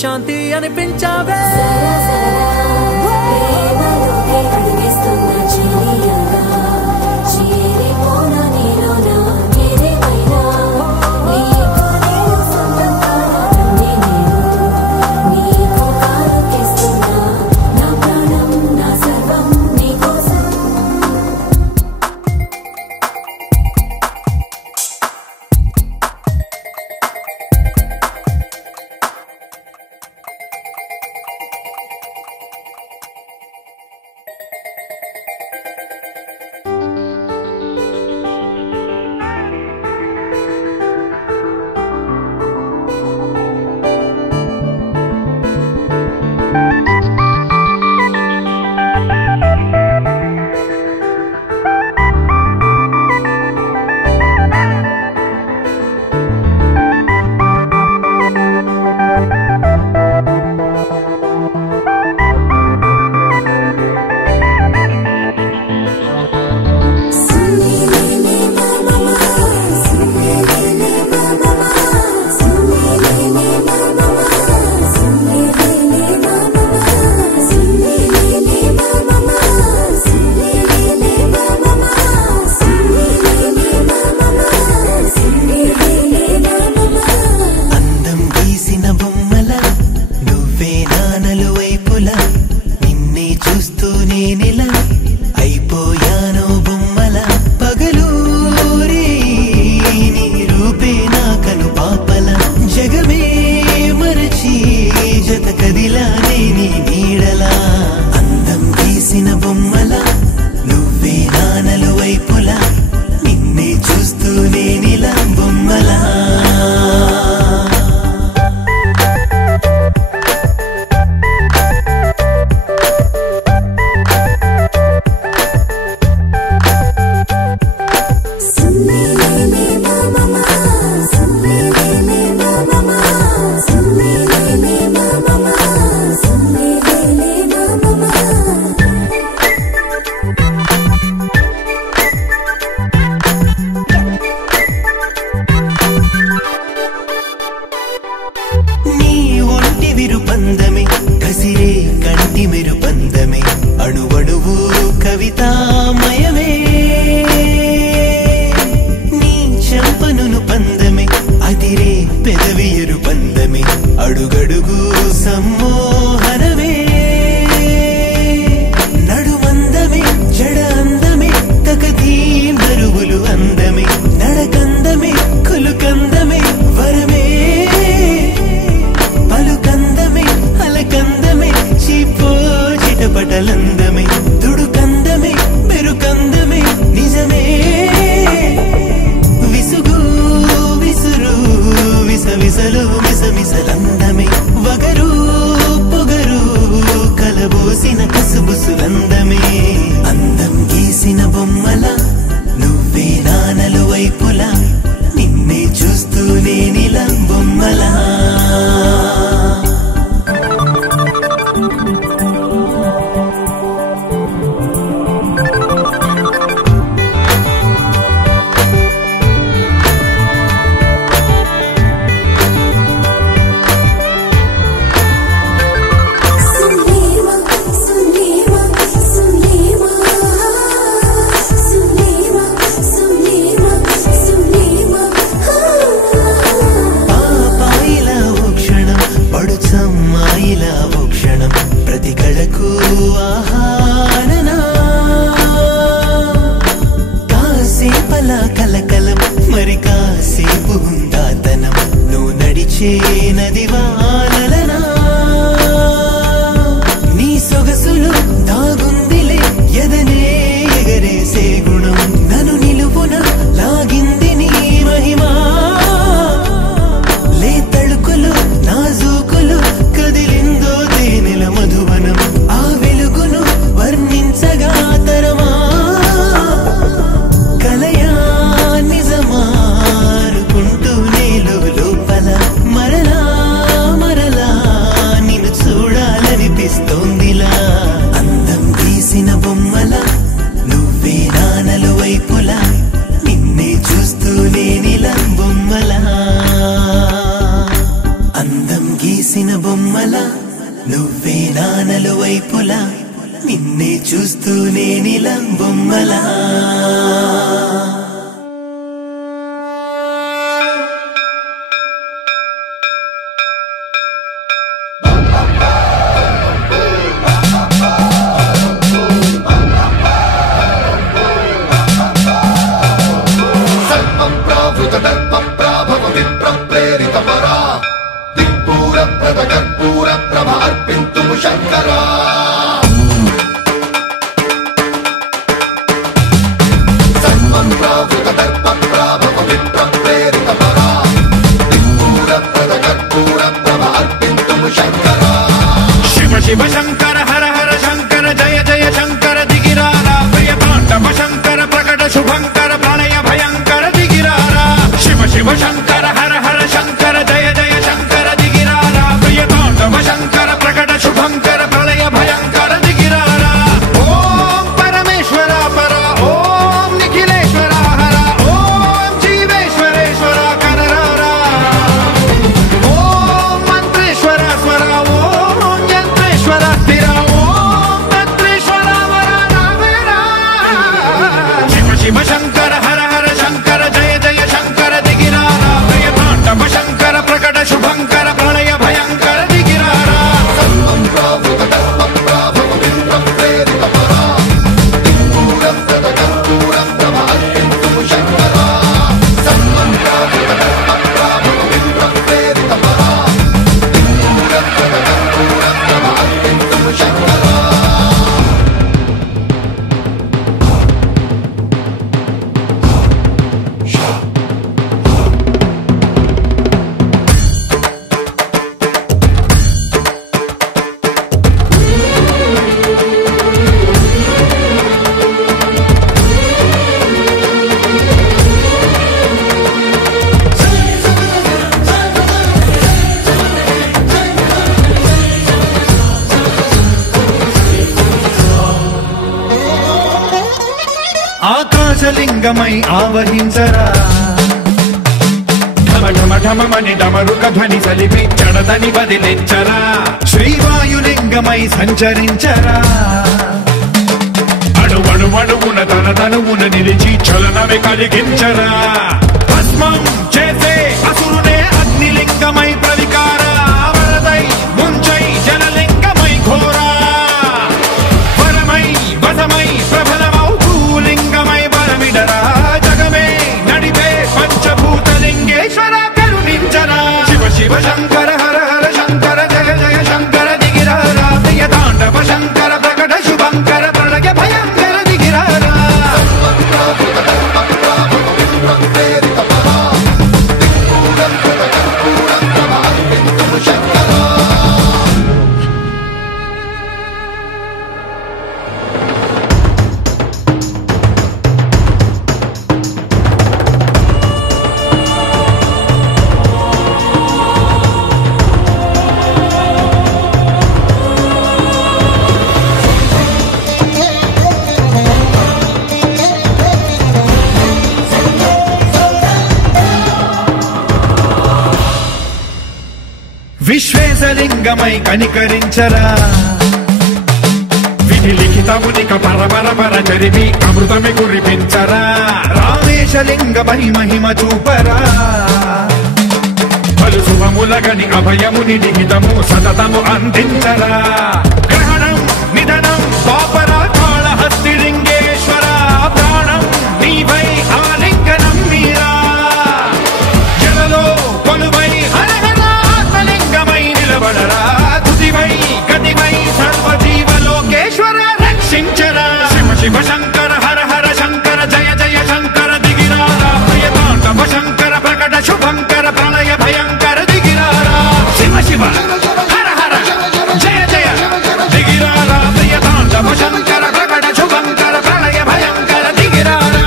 శాంతి అనిపించావే మరలా వైపులా నిన్నే చూస్తూనే నీలం బొమ్మలా शिव शंकर हर हर शंकर जय जय शंकर दिगिरारा प्रिय तांडव शंकर प्रकट शुभंकर प्रणय भयंकर दिगिरारा शिव शिव शंकर हर हर शंकर जय जय शंकर दिगिरारा प्रिय तांडव शंकर प्रकट शुभंकर प्रणय भयंकर दिगिरारा ओम परमेश्वर पर ओम निखिलेश्वर हर ओम जीवेश्वरेश्वर कररारा ओम मंत्रेश्वर स्वर ओम यंत्रेश्वर स्थिर ओम तंत्रेश्वर वरदावेरा शिव शिव शंकर हर हर शंकर जय जय शंकर दिगिरारा प्रिय तांडव शंकर प्रकट शुभंकर प्रणय भयंकर दिगिरारा ఆకాశలింగమై ఆవహించరా ఢమ ఢమ ఢమమని డమరుక ధ్వని సలిపి జడదని వదిలించరా శ్రీవాయులింగమై సంచరించరా అణువణువున తన తనువున నిలిచి చలనమే కలిగించరా భస్మం చేసే అసురునే అగ్నిలింగమై ప్రవికార వరదై ముంచై జలలింగమై ఘోరా వరమై వసమై ప్రబలమౌ భూలింగమై బలమిడరా జగమే నడిపే పంచభూతలింగేశ్వర కరుణించరా శివ శివ శంకర హర హర శంకర జయ జయ శంకర దిగిరారా ప్రియ తాండవ శంకర ప్రకట శుభంకర ప్రణయ భయంకర దిగిరారా విశ్వేశలింగమై కనికరించరా విధి లిఖితమునిక పరపర పర జరిపి అమృతమి కురిపించరా రామేశలింగమై మహిమ చూపరా పలు శుభములగని అభయముని లిఖితము సతతము అందించరా గ్రహణం నిధనం పాపర కాళహస్తి లింగేశ్వర ప్రాణం నీవై ఆలింగనం మీరా జలలో కొలువై హర హర ఆత్మలింగమై నిలబడరా తుదివై గతివై సర్వజీవలోకేశ్వర రక్షించరా శివ శివ శంకర హర హర శంకర జయ జయ శంకర దిగిరారా ప్రియ తాండవ శంకర ప్రకట శుభంకర ప్రణయ భయంకర దిగిరారా శివ శివ హర హర జయ జయ దిగిరారా ప్రియ తాండవ శంకర ప్రకట శుభంకర ప్రణయ భయంకర దిగిరారా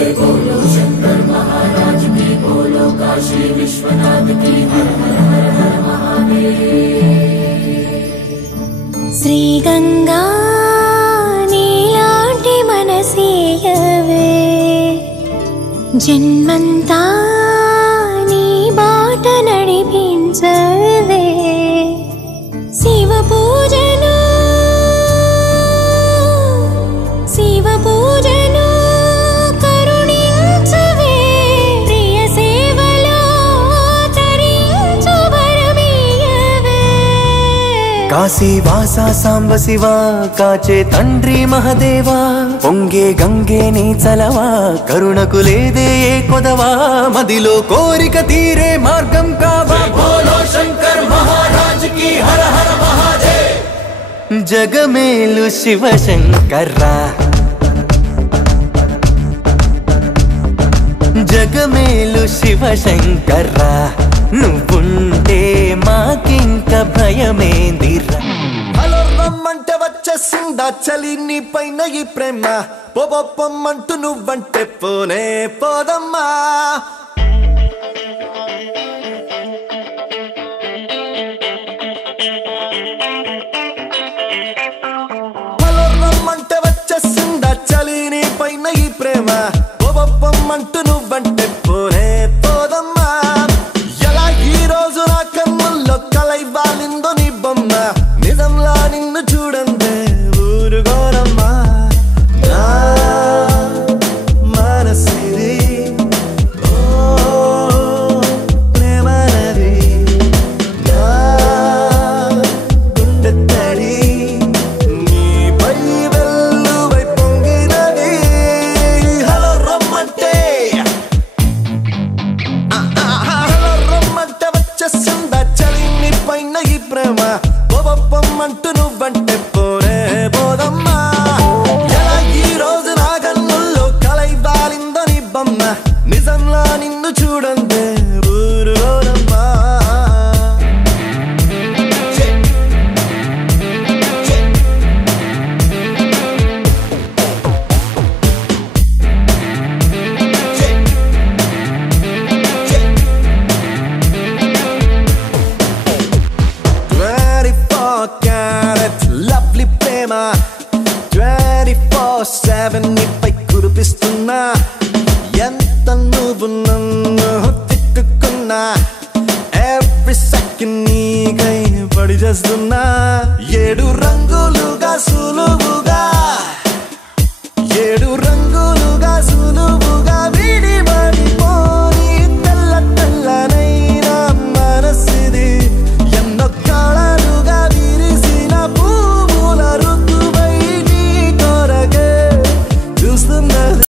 जय बोलो शंकर महाराज की, बोलो काशी विश्वनाथ की, हर हर हर हर महादेव। श्री गंगा नीलांटी मनसीयवे, जन्मंता नी बाट नडिपिंचवे। शिव पूजनु शिव पूजनु करुणिंचवे, प्रिय सेवलो तरिंचु भरमीयवे। కాశీ వాసా సాంబ శివ కాచే తండ్రి మహదేవా, పొంగే గంగే నీ చలవా, కరుణకు లేదే ఏ కొదవా, మదిలో కోరిక తీరే మార్గం కావా, బోలో శంకర్ మహారాజ్ కి హర హర మహాదేవ్। జగమేలు శివ శంకర్రా, జగమేలు శివ శంకర్రా, నువ్వుంటే మాకింక భయమేందిరా। హలో రమ్మంటే వచ్చేసిందా చలి నీ పైన ఈ ప్రేమ, పొమ్మంటూ నువ్వంటే పోనే పోదమ్మా। హలో రమ్మంటే వచ్చేసిందా చలి నీ పైన ఈ ప్రేమ, పొమ్మంటూ నువ్వంటే పోనే పోదమ్మా। ఎలా ఈ రోజు నా కన్నుల్లో కలై వాలిందో నీ బొమ్మ, నిజంలా నిన్ను చూడందే ఊరుగోరమ్మా। నా మనసిది ఓ ప్రేమనది, నా గుండె తడి నీపై వెల్లువై పొంగినది। హలో రమ్మంటే హలో రమ్మంటే వచ్చేసిందా చలి నీ పైన ఈ ప్రేమ, పొమ్మంటూ నువ్వంటే పోనే పోదమ్మా। ఎలా ఈ రోజు నా కన్నుల్లో కలై వాలిందో నీ బొమ్మ, నిజంలా నిన్ను చూడందే ఊరులోనమ్మా। లవ్లీ ప్రేమ 24/7 నీపై కురిపిస్తున్నా, ఎంత నువ్వు నన్ను తిట్టుకున్నా, ఎవ్రీ సెకండ్ నీకై పడి చేస్తున్నా। 7 రంగులుగా సులువుగా, 7 రంగులుగా సులువుగా విడిపోతున్నా।